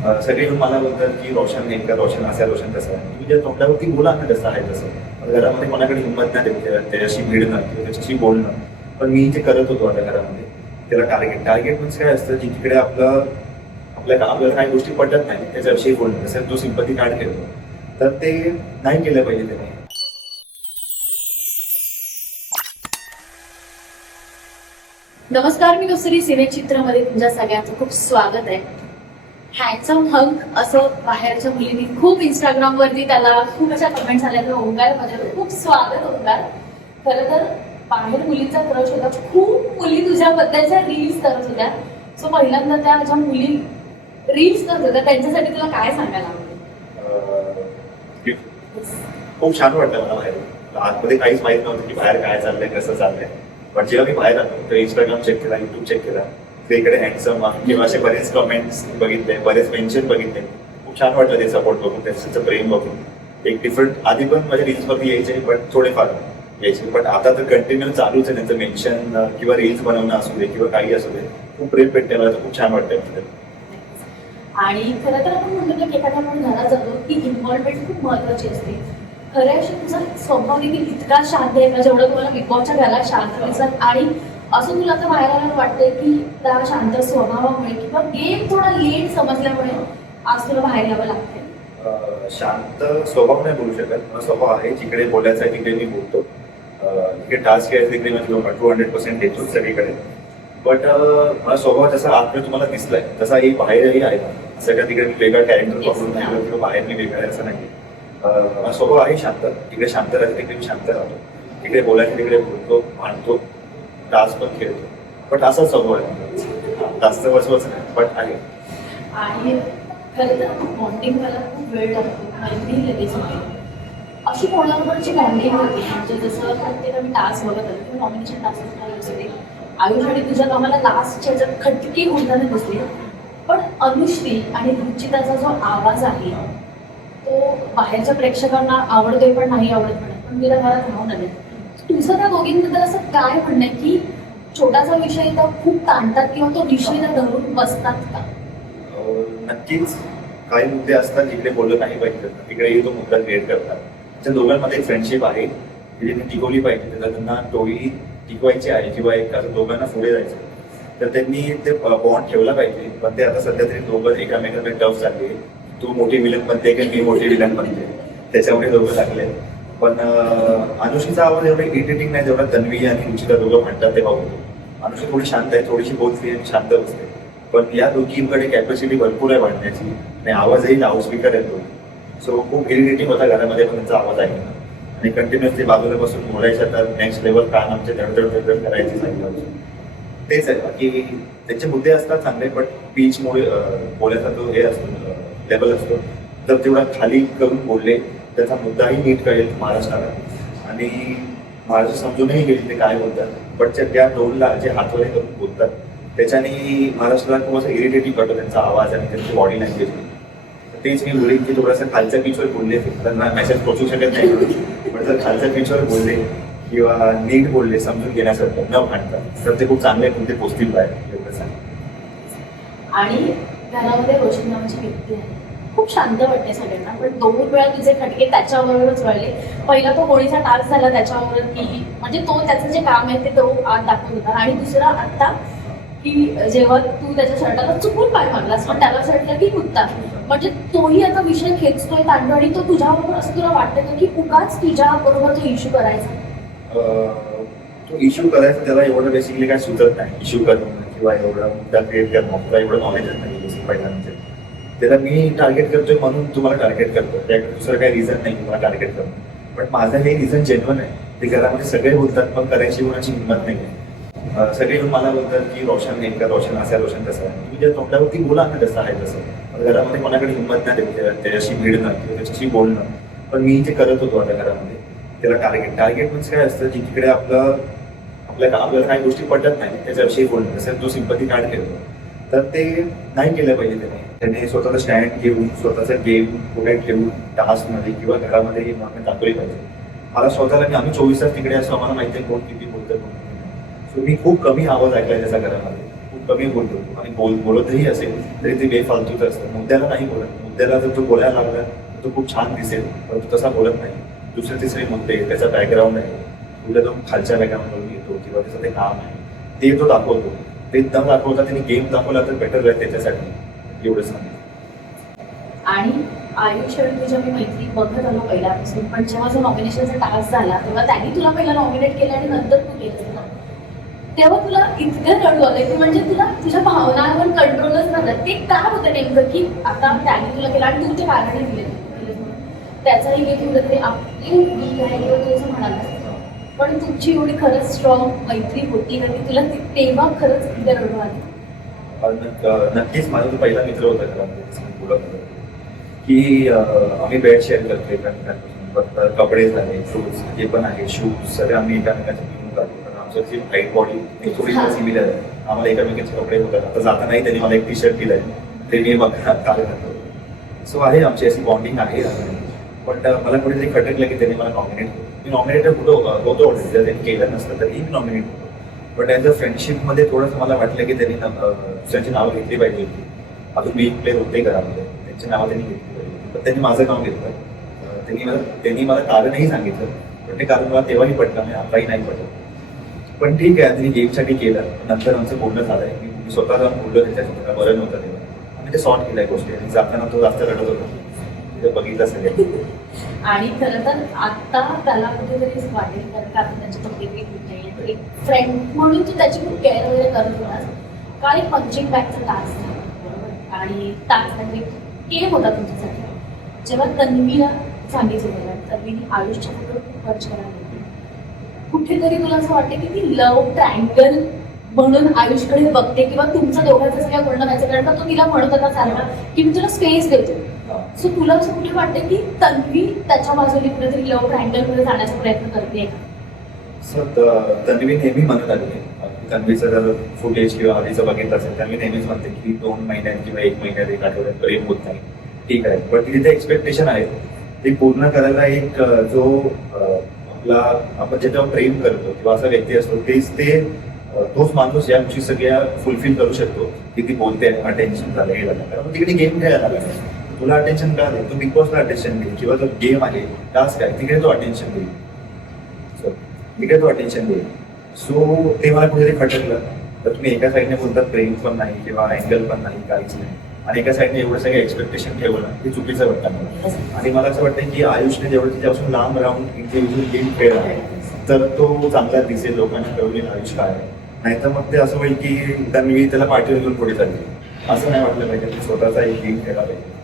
सगळे येऊन मला बोलतात की रोशन नेमका रोशन असा रोशन तसा आहे. तुम्ही ज्या तोंडावरती बोला ना तसं आहे तसं. घरामध्ये कोणाकडे हिंमत नाही देत त्याच्याशी भिडणं किंवा त्याच्याशी बोलणं. पण मी जे करत होतो आता घरामध्ये त्याला टार्गेट म्हणजे काय असतं जिकडे आपल्याला काही गोष्टी पटत नाही त्याच्याविषयी बोलणं. जसं जो सिंपती कार्ड खेळतो तर ते नाही केलं पाहिजे त्याने. नमस्कार, मी दुसरी सिनेचित्रमध्ये तुमच्या सगळ्यांचं खूप स्वागत आहे. हँडसम हंक असं बाहेरच्या मुलींनी खूप इंस्टाग्रामवरती त्याला खूप अशा कमेंट्स आल्या तर ओंकार माझ्या खूप स्वागत ओंकार. खरं तर बाहेर मुलींचा क्रश होता, खूप मुली तुझ्याबद्दलच्या रील्स करत होत्या. सो पहिल्यांदा त्या ज्या मुली रील्स करत होत्या त्यांच्यासाठी तुला काय सांगायला आवडेल? खूप छान वाटतं मला बाहेर. आतमध्ये काहीच माहित नव्हतं की बाहेर काय चाललंय कसं चाललंय. पण जेव्हा मी बाहेर आलो तर इंस्टाग्राम चेक केला, युट्यूब चेक केला, तर इकडे हँडसम किंवा असे बरेच कमेंट्स बघितले, बरेच मेन्शन बघितले. खूप छान वाटलं ते सपोर्ट बघून, त्याचं प्रेम बघून. एक डिफरंट आधी पण माझ्या रील्सवरती यायचे पण थोडेफार यायचे, पण आता तर कंटिन्यू चालूच आहे त्यांचं मेन्शन किंवा रील्स बनवणं असू दे किंवा काही असू दे. खूप प्रेम भेटते मला, तर खूप छान वाटतं. आणि खरं तर आपण म्हणतो की एखाद्या आपण घरात जातो की इन्व्हॉल्वमेंट खूप महत्वाची असते. खऱ्या आयुष्यात तुझा स्वभाव देखील इतका शांत आहे का जेवढं तुम्हाला बिग बॉसच्या घरात शांत दिसतात. आणि असं तुला तर बाहेर आल्यावर वाटतंय की त्या शांत स्वभावामुळे किंवा गेम थोडा लेट समजल्यामुळे आज तुला बाहेर यावं लागतंय? शांत स्वभाव नाही बोलू शकत. मला स्वभाव आहे जिकडे बोलायचं आहे तिकडे मी बोलतो. तिकडे टास्क आहे तिकडे मी 200% देतो सगळीकडे. बट मला स्वभाव जसा आतमध्ये तुम्हाला दिसलाय तसाही बाहेरही आहे. सगळ्या तिकडे मी वेगळा कॅरेक्टर पकडून नाही किंवा बाहेर मी वेगळा असं नाही. माझा स्वभाव आहे शांत. तिकडे शांत राहतो तिकडे मी शांत राहतो. तिकडे बोलायचं तिकडे बोलतो, मांडतो, डान्स पण खेळतो. पण असाच स्वभाव आहे, जास्त वर्ष नाही पण आहे. आणि खरं तर बॉन्डिंग व्हायला खूप वेळ लागतो, माहिती लगेच होते. अशी कोणाबरोबरची बॉन्डिंग होती म्हणजे जसं प्रत्येक आम्ही टास्क बघत होतो किंवा नॉमिनेशन टास्क होते आयुष आणि तुझ्या कामाला लास्टच्या ज्यात खटकी होताना दिसली. पण अनुश्री आणि रुचिताचा जो आवाज आहे तो बाहेरच्या प्रेक्षकांना आवडतोय पण नाही आवडत पण मी घरात राहून आले. तुझं त्या दोघींबद्दल असं काय म्हणणं आहे की छोटासा विषय तर खूप ताणतात किंवा तो विषय धरून बसतात का? नक्कीच काही मुद्दे असतात जिकडे बोललं नाही पाहिजे तिकडेही तो मुद्दा क्रिएट करतात. त्या दोघांमध्ये फ्रेंडशिप आहे जी त्यांनी टिकवली पाहिजे. त्याला त्यांना टोळी टिकवायची आहे किंवा एक असं दोघांना पुढे जायचं तर त्यांनी ते बॉन्ड ठेवला पाहिजे. पण ते आता सध्या तरी दोघं एकामेकांकडे टफ झाले. तू मोठी विलन बनते की मी मोठी विलन बनते त्याच्यामुळे दोघं लागले. पण अनुष्कीचा आवाज एवढा इरिटेटिंग नाही जेवढा तन्वी आणि रुचिता दोघं म्हणतात ते बघतो. अनुष्की थोडी शांत आहे, थोडीशी बोलते आणि शांत बसते. पण या दोघींकडे कॅपॅसिटी भरपूर आहे वाढण्याची आणि आवाजही लाऊडस्पीकर येतो. सो खूप इरिटेटिंग होता घरामध्ये पण त्यांचा आवाज आहे आणि कंटिन्युअसली बाजूला बसून बोलायचं तर नेक्स्ट लेवल कान आमचे धडधड करायची सांगितलं. तेच आहे बाकी त्यांचे मुद्दे असतात चांगले पण पीचमुळे बोलायचा तो हे असतो लेवल असतो. तर तेवढा खाली करून बोलले त्याचा मुद्दाही नीट कळेल महाराष्ट्राला आणि महाराष्ट्र समजूनही घेईल ते काय बोलतात. पण त्या टोनला जे हातवरे करून बोलतात त्याच्याने महाराष्ट्राला खूप असं इरिटेटिंग करतो त्यांचा आवाज आणि त्यांची बॉडी लँग्वेज. तेच मी बोलेन की थोडासा खालच्या पिचवर बोलले त्यांना मेसेज पोहोचू शकत नाही. पण जर खालच्या पिचवर बोलले किंवा नीट बोलले समजून घेण्यासारखं न भांडतात तर ते खूप चांगले मुद्दे पोचतील बाहेर एवढं सांग. आणि घरामध्ये रोशन नावाची व्यक्ती आहे, खूप शांत वाटते सगळ्यांना. पण 2 वेळा तुझे खटके त्याच्याबरोबरच वळले. पहिला तो होळीचा टास्क झाला त्याच्यावर की म्हणजे तो त्याचं जे काम आहे ते तो आत दाखवत होता. आणि दुसरा आता की जेव्हा तू त्याच्या शर्टाला चुकून पाय मारलास पण त्याला असं वाटलं की कुत्ता म्हणजे तोही आता विषय खेचतोय तांडू आणि तो तुझ्याबरोबर असं तुला वाटतं का की उगाच तुझ्या बरोबर तो इश्यू करायचा? तो इश्यू करायचा त्याला एवढं बेसिकली काय सुचत नाही. इश्यू करणं किंवा एवढा मुद्दा क्रिएट करणं तुला एवढं नॉलेजच नाही बेसिक पहिला म्हणजे. त्याला मी टार्गेट करतोय म्हणून तुम्हाला टार्गेट करतो. त्याकडे दुसरं काही रिझन नाही तुम्हाला टार्गेट करणं. पण माझं हे रिझन जेन्युइन आहे. ते घरामध्ये सगळे बोलतात पण करायची कोणाची हिंमत नाही आहे. सगळे येऊन मला बोलतात की रोशन नेमका रोशन असा रोशन तसा आहे. तुम्ही ज्या तोंडावरती बोला ना तसं आहे तसं. घरामध्ये कोणाकडे हिंमत नाही देत त्याच्याशी भिडणं किंवा त्याच्याशी बोलणं. पण मी जे करत होतो आता घरामध्ये त्याला टार्गेट म्हणजे काय असतं जिकडे आपल्याला काही गोष्टी पटत नाही त्याच्याविषयी बोलणं. जसं जो सिंपती कार्ड खेळतो तर ते नाही केलं पाहिजे त्याने स्वतःचा स्टँड घेऊन स्वतःचा गेम पुढे ठेवून टास्कमध्ये किंवा घरामध्ये दाखवली पाहिजे. मला स्वतःला मी आम्ही 24 तास तिकडे असतो आम्हाला माहिती आहे कोण किती बोलतं कोण किती नाही. सो मी खूप कमी आवाज ऐकलाय त्याच्या घरामध्ये. खूप कमी बोलतो आणि बोलतही असेल तरी ते बेफालतूच असतं. मुद्द्याला नाही बोलत. मुद्द्याला जर तो बोलायला लागला तर तो खूप छान दिसेल, परंतु तसा बोलत नाही. दुसरे तिसरे मुद्दे, त्याचा बॅकग्राऊंड आहे, कुठे तो खालच्या बॅकग्राऊंडवरून येतो किंवा त्याचं ते काम आहे ते तो दाखवतो. ते न दाखवता त्यांनी गेम दाखवला तर बेटर राहील त्याच्यासाठी, एवढं सांगितलं. आणि आयुष आणि तुझ्या मी मैत्री बघत आलो पहिल्यापासून, पण जेव्हा जो नॉमिनेशनचा टास्क झाला तेव्हा त्यांनी तुला पहिला नॉमिनेट केलं आणि नंतर तू केलं ना, तेव्हा तुला इतकं रडू आलं की म्हणजे तुला तुझ्या भावनांवर कंट्रोलच नव्हता. ते काय होतं नेमकं की आता त्यांनी तुला केलं आणि तू ते कारणे दिले त्याचाही काही कुठेतरी आपली वीक आहे किंवा तू असं म्हणाला, पण तुमची एवढी खरंच स्ट्रॉंग मैत्री होती आणि तुला तेव्हा खरंच इतकं रडू आलं. नक्कीच माझा तो पहिला मित्र होता बोलत होतो की आम्ही बेड शेअर करतो एकमेकांपासून. कपडे झाले, शूज जे पण आहे, शूज सगळे आम्ही एकमेकांच्या घेऊन जातो. कारण आमची हाईट बॉडी थोडी सिमिलर आहे. आम्हाला एकमेकांचे कपडे होतात. आता जातानाही त्यांनी मला एक टी शर्ट दिलंय, ते मी बघा काल घालतो. सो आहे आमची अशी बॉन्डिंग आहे. पण मला कुठेतरी खटकलं की त्यांनी मला नॉमिनेट केलं. मी नॉमिनेटर होतो ऑलरेडी, जर त्यांनी केलं नसतं तरीही मी नॉमिनेट होतो. पण त्यांच्या फ्रेंडशिपमध्ये थोडंसं मला वाटलं की त्यांनी दुसऱ्यांची नावं घेतली पाहिजे होती. अजून वीक प्लेअर होते घरामध्ये, त्यांची नावं त्यांनी घेतली पाहिजे. पण त्यांनी माझं नाव घेतलं. त्यांनी मला कारणही सांगितलं, पण ते कारण मला तेव्हाही पटलं नाही, आताही नाही पटलं. पण ठीक आहे, त्यांनी गेमसाठी केलं. नंतर आमचं बोलणं झालंय, मी स्वतः जाऊन बोललो त्याच्यासाठी, बरं नव्हतं तेव्हा. आम्ही ते सॉल्व्ह केलंय गोष्टी. आणि जाताना तो जास्त रडत होता, बघितलं सगळं. आणि खरं तर आता त्याला कुठेतरी वाटेल, कारण का आपण त्याची तब्येत खूप एक फ्रेंड म्हणून तू त्याची खूप केअर वगैरे करत होतास. काल एक पंचिंग बॅगचा टास्क झाला बरोबर, आणि टास्क म्हणजे गेम होता तुमच्यासाठी. जेव्हा तन्वीला सांगितलं मला, तन्वीने आयुष्याच्या फोटो खूप खर्च करायला लागली. कुठेतरी तुला असं वाटतं की ती लव्ह ट्रायंगल म्हणून आयुषकडे बघते किंवा तुमचं दोघांचं सगळं बोलणं व्हायचं, कारण का तो तिला म्हणत होता सारखा की मी तुला स्पेस देतो. सो तुला असं कुठे वाटतं की तन्वी त्याच्या बाजूने कुठेतरी लव्ह ट्रायंगल मध्ये जाण्याचा प्रयत्न करते? सर तन्वी नेहमी म्हणत आली आहे. तन्वीचं जर फुटेज किंवा आधीचं बघितलं असेल, तन्वी नेहमीच म्हणते की 2 महिन्यात किंवा 1 महिन्यात 1 आठवड्यात प्रेम होत नाही. ठीक आहे, पण तिथे एक्सपेक्टेशन आहे ते पूर्ण करायला एक जो आपला आपण ज्याच्यावर प्रेम करतो किंवा असा व्यक्ती असतो तेच ते तोच माणूस या गोष्टी सगळ्या फुलफिल करू शकतो की ती बोलते अटेन्शन झालं हे झालं. कारण तिकडे गेम खेळायला लागला, तुला अटेन्शन का दे, तो बिग बॉसला अटेन्शन देईल किंवा जो गेम आहे टास्क आहे तिकडे तो अटेन्शन देईल. तिकडे तो अटेन्शन देईल. सो ते मला कुठेतरी खटकलं. तर तुम्ही एका साईडने बोलतात प्रेम पण नाही किंवा अँगल पण नाही, काहीच नाही, आणि एका साईडने एवढं सगळं एक्सपेक्टेशन ठेवलं हे चुकीचं वाटतं मला. आणि मला असं वाटतं की आयुषने जेवढं तिच्यापासून लांब राहून इंडिव्हिज्युअल गेम खेळला तर तो चांगला दिसेल, लोकांना कळवेल आयुष काय आहे. नाहीतर मग ते असं होईल की तन्वी त्याला पाठीवर घेऊन पुढे चालली. असं नाही वाटलं पाहिजे. स्वतःचा एक गेम खेळला पाहिजे.